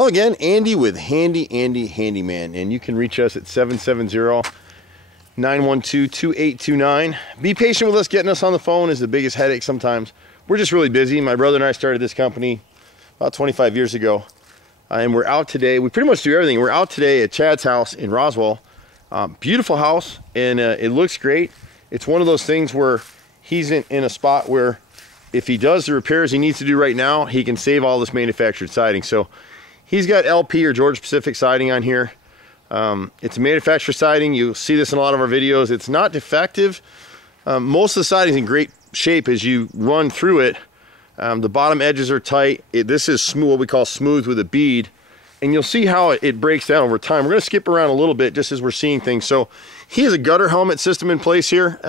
Hello again, Andy with Handy Andy Handyman, and you can reach us at 770-912-2829. Be patient with us. Getting us on the phone is the biggest headache sometimes. We're just really busy. My brother and I started this company about 25 years ago, and we're out today. We pretty much do everything. We're out today at Chad's house in Roswell. Beautiful house, and it looks great. It's one of those things where he's in a spot where if he does the repairs he needs to do right now, he can save all this manufactured siding. So he's got LP or Georgia Pacific siding on here. It's a manufactured siding. You'll see this in a lot of our videos. It's not defective. Most of the siding is in great shape as you run through it. The bottom edges are tight. This is smooth, what we call smooth with a bead. And you'll see how it breaks down over time. We're going to skip around a little bit just as we're seeing things. So he has a gutter helmet system in place here.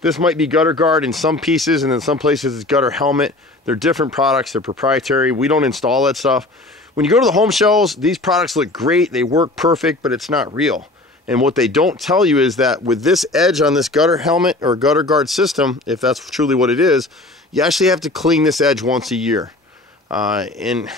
This might be gutter guard in some pieces, and in some places it's gutter helmet. They're different products. They're proprietary. We don't install that stuff. When you go to the home shows, these products look great, they work perfect, but it's not real. And what they don't tell you is that with this edge on this gutter helmet or gutter guard system, if that's truly what it is, you actually have to clean this edge once a year. And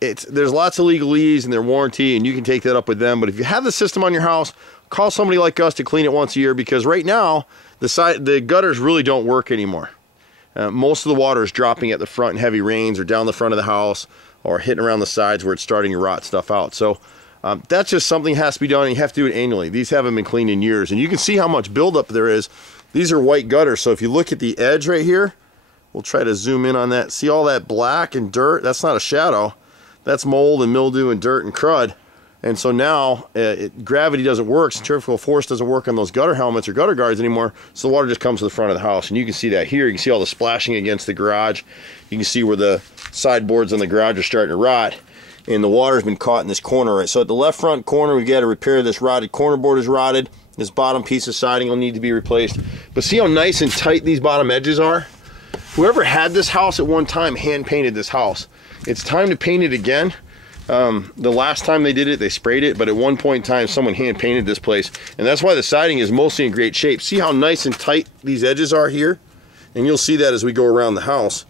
there's lots of legalese and their warranty, and you can take that up with them. But if you have the system on your house, call somebody like us to clean it once a year, because right now, the gutters really don't work anymore. Most of the water is dropping at the front in heavy rains or down the front of the house, or hitting around the sides where it's starting to rot stuff out. So that's just something that has to be done, and you have to do it annually. These haven't been cleaned in years, and you can see how much buildup there is. These are white gutters, so if you look at the edge right here, we'll try to zoom in on that. See all that black and dirt? That's not a shadow. That's mold and mildew and dirt and crud. And so now gravity doesn't work, centrifugal force doesn't work on those gutter helmets or gutter guards anymore, so the water just comes to the front of the house. And you can see that here. You can see all the splashing against the garage. You can see where the sideboards on the garage are starting to rot, and the water's been caught in this corner. Right? So at the left front corner, we've got to repair this rotted corner board is rotted. This bottom piece of siding will need to be replaced. But see how nice and tight these bottom edges are? Whoever had this house at one time hand painted this house. It's time to paint it again. The last time they did it, they sprayed it, but at one point in time, someone hand painted this place, and that's why the siding is mostly in great shape. See how nice and tight these edges are here? And you'll see that as we go around the house.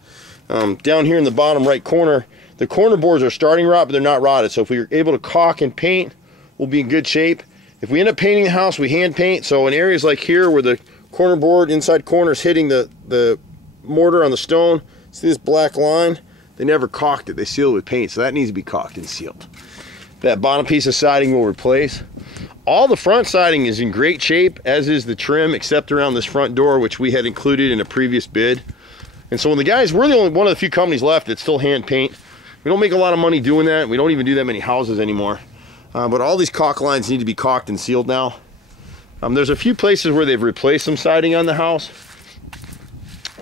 Down here in the bottom right corner, the corner boards are starting rot, but they're not rotted. So if we're able to caulk and paint, we'll be in good shape. If we end up painting the house, we hand paint. So in areas like here where the corner board inside corner is hitting the mortar on the stone, see this black line? They never caulked it. They sealed it with paint, so that needs to be caulked and sealed. That bottom piece of siding we'll replace. All the front siding is in great shape, as is the trim, except around this front door, which we had included in a previous bid. And so when the guys, we're the only one of the few companies left that still hand paint. We don't make a lot of money doing that. We don't even do that many houses anymore. But all these caulk lines need to be caulked and sealed now. There's a few places where they've replaced some siding on the house.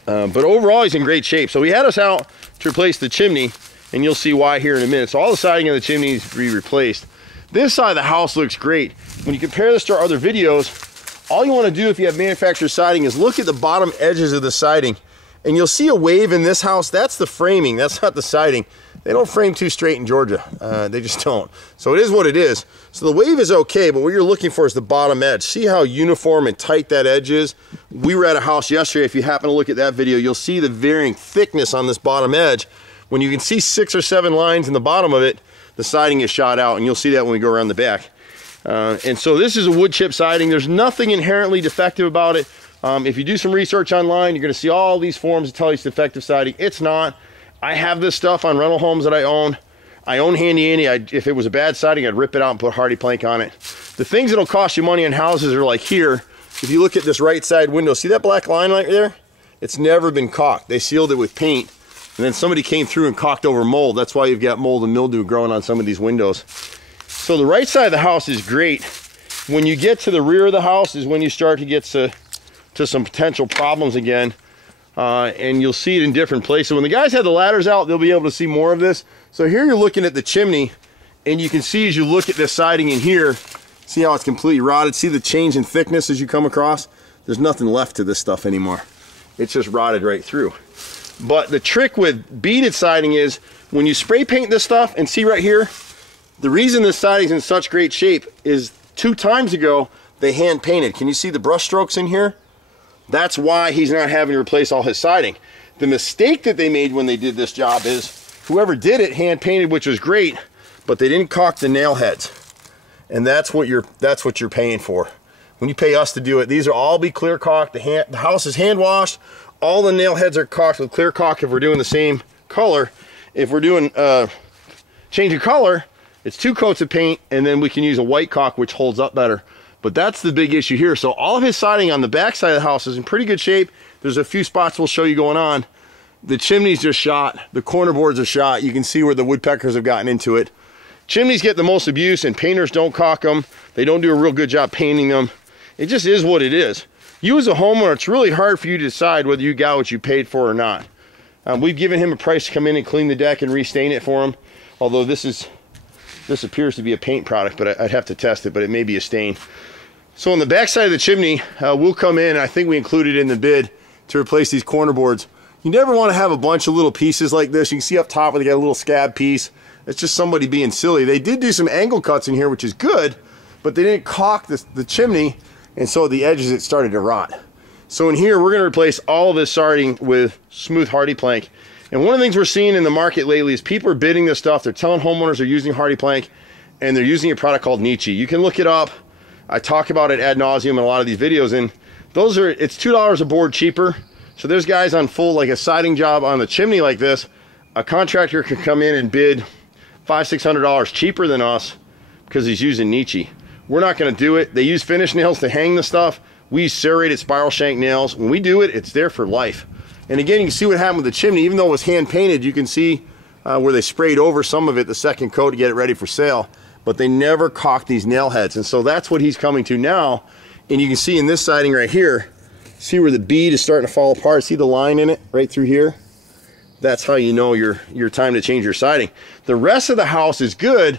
But overall, he's in great shape. So he had us out to replace the chimney, and you'll see why here in a minute. So all the siding on the chimney needs to be replaced. This side of the house looks great. When you compare this to our other videos, all you want to do if you have manufactured siding is look at the bottom edges of the siding, and you'll see a wave in this house. That's the framing, that's not the siding. They don't frame too straight in Georgia. They just don't. So it is what it is. So the wave is okay, but what you're looking for is the bottom edge. See how uniform and tight that edge is? We were at a house yesterday. If you happen to look at that video, you'll see the varying thickness on this bottom edge. When you can see 6 or 7 lines in the bottom of it, the siding is shot out, and you'll see that when we go around the back. And so this is a wood chip siding. There's nothing inherently defective about it. If you do some research online, you're gonna see all these forms that tell you it's defective siding. It's not. I have this stuff on rental homes that I own. I own Handy Andy. If it was a bad siding, I'd rip it out and put hardy plank on it. The things that'll cost you money on houses are like here. If you look at this right side window, see that black line right there? It's never been caulked. They sealed it with paint, and then somebody came through and caulked over mold. That's why you've got mold and mildew growing on some of these windows. So the right side of the house is great. When you get to the rear of the house is when you start to get to some potential problems again. And you'll see it in different places. When the guys have the ladders out, they'll be able to see more of this. So here you're looking at the chimney, and you can see as you look at this siding in here, see how it's completely rotted. See the change in thickness as you come across? There's nothing left to this stuff anymore. It's just rotted right through. But the trick with beaded siding is when you spray paint this stuff, and see right here, the reason this siding is in such great shape is 2 times ago they hand painted. Can you see the brush strokes in here? That's why he's not having to replace all his siding. The mistake that they made when they did this job is whoever did it hand painted, which was great, but they didn't caulk the nail heads. And that's what you're paying for. When you pay us to do it, these will all be clear caulked. The house is hand washed. All the nail heads are caulked with clear caulk if we're doing the same color. If we're doing changing color, it's 2 coats of paint, and then we can use a white caulk, which holds up better. But that's the big issue here. So all of his siding on the back side of the house is in pretty good shape. There's a few spots we'll show you going on. The chimney's just shot. The corner boards are shot. You can see where the woodpeckers have gotten into it. Chimneys get the most abuse, and painters don't caulk them. They don't do a real good job painting them. It just is what it is. You as a homeowner, it's really hard for you to decide whether you got what you paid for or not. We've given him a price to come in and clean the deck and restain it for him. Although this appears to be a paint product, but I'd have to test it, but it may be a stain. So on the back side of the chimney, we'll come in, I think we included in the bid, to replace these corner boards. You never want to have a bunch of little pieces like this. You can see up top where they got a little scab piece. It's just somebody being silly. They did do some angle cuts in here, which is good, but they didn't caulk the chimney, and so at the edges it started to rot. So in here, we're going to replace all of this siding with smooth hardy plank. And one of the things we're seeing in the market lately is people are bidding this stuff. They're telling homeowners they're using hardy plank, and they're using a product called Nietzsche. You can look it up. I talk about it ad nauseum in a lot of these videos, and it's $2 a board cheaper. So there's guys on full, like a siding job on the chimney like this, a contractor can come in and bid $500–600 cheaper than us because he's using Nietzsche. We're not going to do it. They use finish nails to hang the stuff. We use serrated spiral shank nails. When we do it, it's there for life. And again, you can see what happened with the chimney. Even though it was hand painted, you can see where they sprayed over some of it, the second coat, to get it ready for sale. But they never caulked these nail heads. And so that's what he's coming to now. And you can see in this siding right here, see where the bead is starting to fall apart. See the line in it right through here? That's how you know your time to change your siding. The rest of the house is good.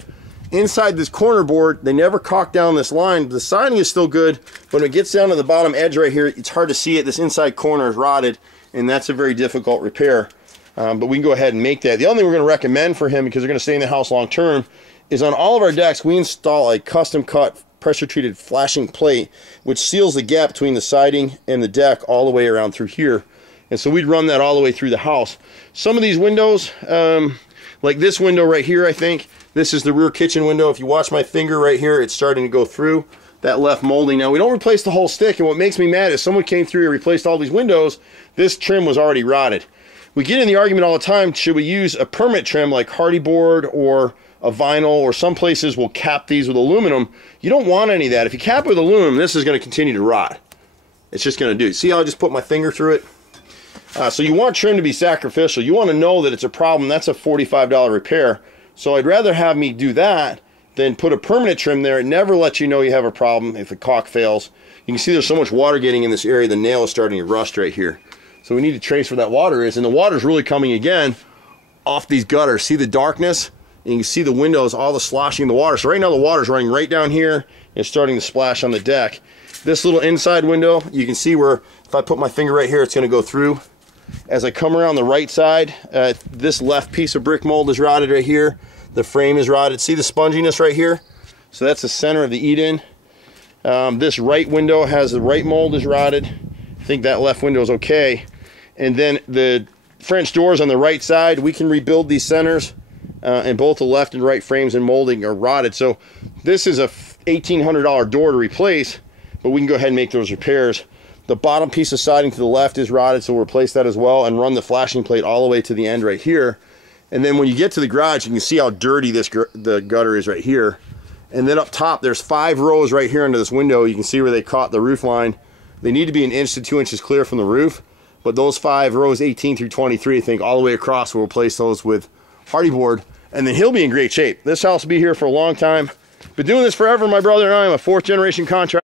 Inside this corner board, they never caulked down this line. The siding is still good, but when it gets down to the bottom edge right here, it's hard to see it. This inside corner is rotted, and that's a very difficult repair. But we can go ahead and make that. The only thing we're going to recommend for him, because they're going to stay in the house long term, is on all of our decks, we install a custom cut pressure treated flashing plate, which seals the gap between the siding and the deck all the way around through here. And so we'd run that all the way through the house. Some of these windows, like this window right here, I think, this is the rear kitchen window. If you watch my finger right here, it's starting to go through that left molding. Now, we don't replace the whole stick, and what makes me mad is someone came through and replaced all these windows. This trim was already rotted. We get in the argument all the time, should we use a permanent trim like hardy board or a vinyl, or some places will cap these with aluminum. You don't want any of that. If you cap it with aluminum, this is going to continue to rot. It's just going to do. See how I just put my finger through it? So you want trim to be sacrificial. You want to know that it's a problem. That's a $45 repair. So I'd rather have me do that than put a permanent trim there. It never lets you know you have a problem if the caulk fails. You can see there's so much water getting in this area. The nail is starting to rust right here. So we need to trace where that water is. And the water's really coming again off these gutters. See the darkness? And you can see the windows, all the sloshing in the water. So right now the water's running right down here. It's starting to splash on the deck. This little inside window, you can see where if I put my finger right here, it's going to go through. As I come around the right side, this left piece of brick mold is rotted right here. The frame is rotted. See the sponginess right here? So that's the center of the eat-in. This right window has the right mold is rotted. I think that left window is okay. And then the French doors on the right side, we can rebuild these centers. And both the left and right frames and molding are rotted. So this is a $1,800 door to replace, but we can go ahead and make those repairs. The bottom piece of siding to the left is rotted, so we'll replace that as well and run the flashing plate all the way to the end right here. And then when you get to the garage, you can see how dirty the gutter is right here. And then up top, there's 5 rows right here under this window. You can see where they caught the roof line. They need to be 1 inch to 2 inches clear from the roof, but those 5 rows, 18 through 23, I think all the way across, we'll replace those with hardy board, and then he'll be in great shape. This house will be here for a long time. Been doing this forever, my brother and I. I'm a 4th generation contractor.